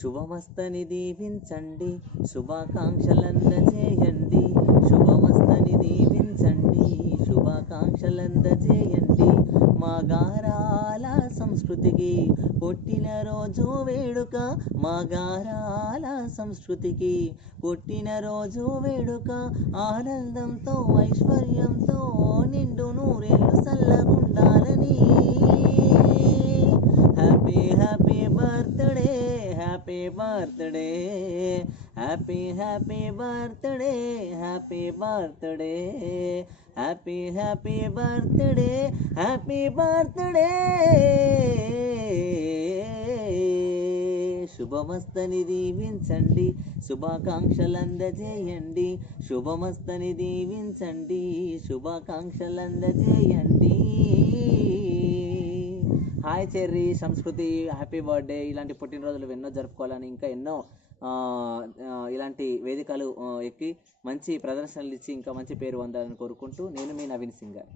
శుభమస్తని దీవించండి, శుభాకాంక్షలందజేయండి. శుభమస్తని దీవించండి, శుభాకాంక్షలందజేయండి. మా గారాల సంస్కృతికి పుట్టినరోజు వేడుక, మా గారాల సంస్కృతికి పుట్టినరోజు వేడుక. ఆనందంతో ఐశ్వర్యంతో నిండు నూరేళ్ళు చల్లగుండాలని. Happy happy birthday, happy birthday, happy happy birthday, happy birthday, happy happy birthday, happy birthday. శుభమస్తని దీవించండి, శుభాకాంక్షలందజేయండి. శుభమస్తని దీవించండి, శుభాకాంక్షలందజేయండి. Hi Cherry, Sanskriti, happy birthday. ఇలాంటి పుట్టినరోజులు ఎన్నో జరుపుకోవాలని, ఇంకా ఎన్నో ఇలాంటి వేదికలు ఎక్కి మంచి ప్రదర్శనలు ఇచ్చి ఇంకా మంచి పేరు పొందాలని కోరుకుంటూ నేను మీ నవీన్ సింగర్.